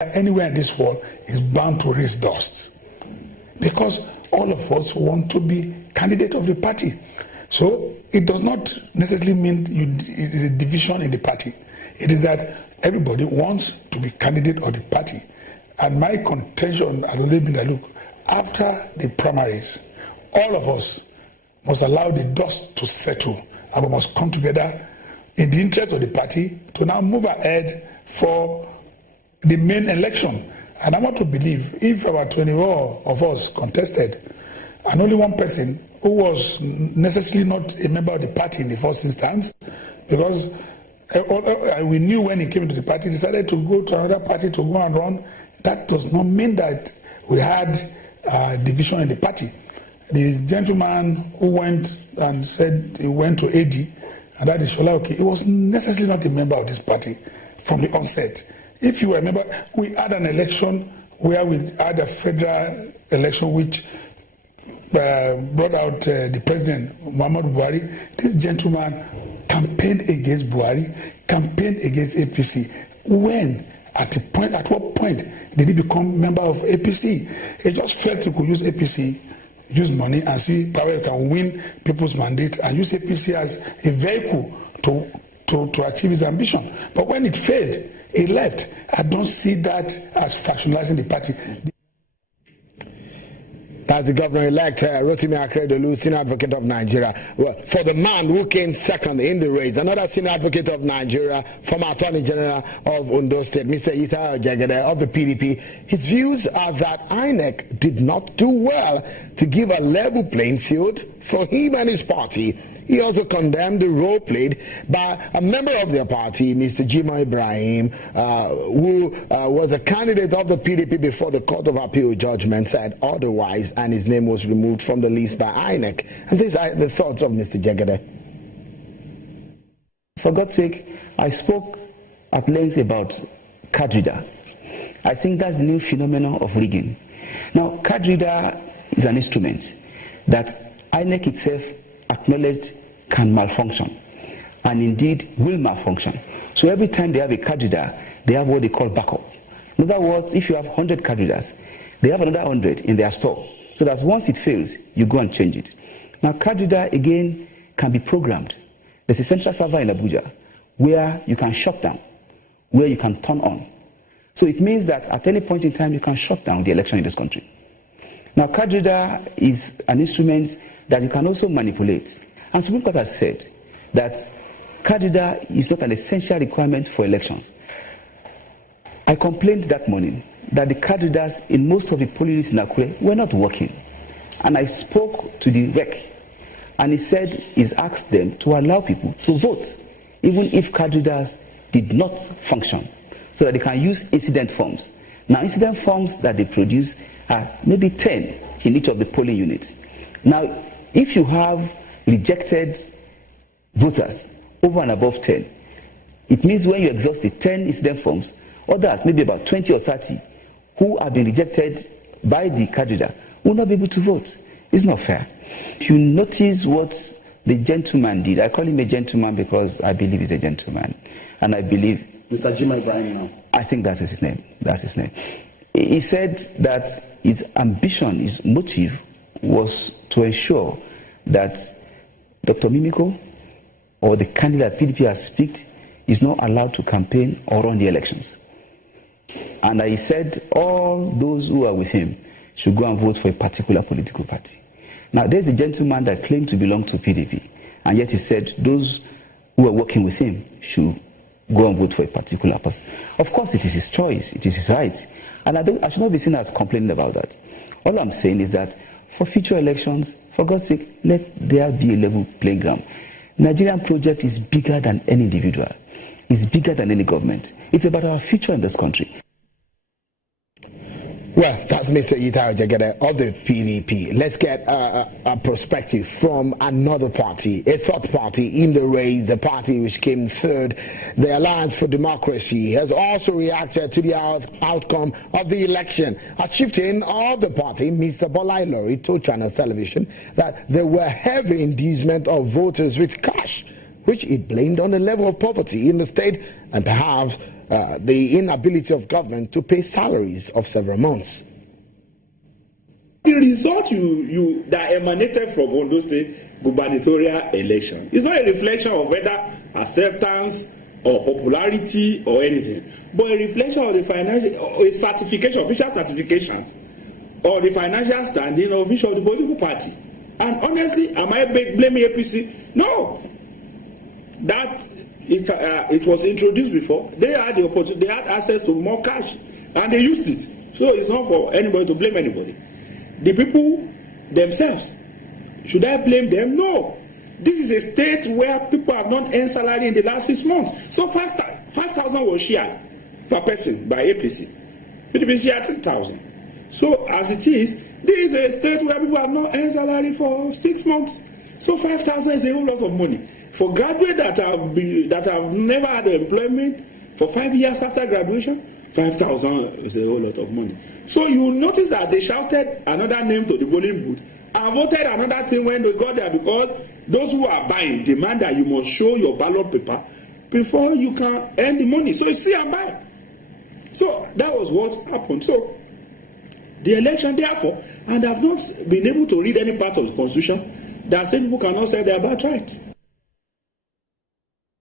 anywhere in this world is bound to raise dust, because all of us want to be candidate of the party. So it does not necessarily mean it is a division in the party. It is that everybody wants to be candidate of the party. And my contention has always been that, look, after the primaries, all of us must allow the dust to settle, and we must come together in the interest of the party to now move ahead for the main election. And I want to believe if about 24 of us contested, and only one person who was necessarily not a member of the party in the first instance, because we knew when he came into the party, decided to go to another party to go and run, that does not mean that we had division in the party. The gentleman who went and said he went to AD, and that is Shola Oke, he was necessarily not a member of this party from the onset. If you remember, we had an election where we had a federal election which brought out the president, Muhammadu Buhari. This gentleman campaigned against Buhari, campaigned against APC. When? At what point did he become member of APC? He just felt he could use APC, use money, and see probably can win people's mandate and use APC as a vehicle to achieve his ambition. But when it failed, he left. I don't see that as fractionalizing the party. That's the governor-elect, Rotimi Akeredolu, senior advocate of Nigeria. Well, for the man who came second in the race, another senior advocate of Nigeria, former Attorney General of Ondo State, Mr. Jegede of the PDP, his views are that INEC did not do well to give a level playing field for him and his party. He also condemned the role played by a member of their party, Mr. Jimoh Ibrahim, who was a candidate of the PDP before the Court of Appeal judgment said otherwise, and his name was removed from the list by INEC. And these are the thoughts of Mr. Jegede. For God's sake, I spoke at length about card reader. I think that's the new phenomenon of rigging. Now, card reader is an instrument that INEC itself acknowledged can malfunction, and indeed will malfunction. So every time they have a card reader, they have what they call backup. In other words, if you have 100 card readers, they have another 100 in their store. So that once it fails, you go and change it. Now, card reader, again, can be programmed. There's a central server in Abuja where you can shut down, where you can turn on. So it means that at any point in time, you can shut down the election in this country. Now, card reader is an instrument that you can also manipulate. And Supreme Court has said that card reader is not an essential requirement for elections. I complained that morning that the card readers in most of the polling units in Akure were not working. And I spoke to the REC, and he said he's asked them to allow people to vote, even if card readers did not function, so that they can use incident forms. Now, incident forms that they produce are maybe 10 in each of the polling units. Now, if you have rejected voters over and above 10, it means when you exhaust the 10 incident forms, others, maybe about 20 or 30, who have been rejected by the card reader, will not be able to vote. It's not fair. If you notice what the gentleman did, I call him a gentleman because I believe he's a gentleman, and I believe Mr. Jimoh Ibrahim. I think that's his name. That's his name. He said that his ambition, his motive, was to ensure that Dr. Mimiko or the candidate PDP has picked is not allowed to campaign or run the elections. And he said all those who are with him should go and vote for a particular political party. Now, there's a gentleman that claimed to belong to PDP, and yet he said those who are working with him should go and vote for a particular person. Of course, it is his choice, it is his right, and I should not be seen as complaining about that. All I'm saying is that for future elections, for God's sake, let there be a level playing ground. Nigerian project is bigger than any individual. It's bigger than any government. It's about our future in this country. Well, that's Mr. Jegede of the PDP. Let's get a perspective from another party, a third party in the race, the party which came third. The Alliance for Democracy has also reacted to the outcome of the election. A chieftain of the party, Mr. Bola Ilori, told Channels Television that there were heavy inducement of voters with cash, which he blamed on the level of poverty in the state and perhaps the inability of government to pay salaries of several months. The result that emanated from Ondo State gubernatorial election is not a reflection of whether acceptance or popularity or anything, but a reflection of the financial, a certification, official certification, or the financial standing of each of the political party. And honestly, am I blaming APC? No. That it was introduced before. They had the opportunity, they had access to more cash, and they used it. So it's not for anybody to blame anybody. The people themselves, should I blame them? No. This is a state where people have not earned salary in the last 6 months. So 5,000 was shared per person by APC. PDP shared 10,000. So as it is, this is a state where people have not earned salary for 6 months. So 5,000 is a whole lot of money. For graduates that have never had employment for 5 years after graduation, 5,000 is a whole lot of money. So you notice that they shouted another name to the polling booth and voted another thing when they got there, because those who are buying demand that you must show your ballot paper before you can earn the money. So you see and buy. So that was what happened. So the election, therefore, and I've not been able to read any part of the Constitution that says people cannot sell their birthright.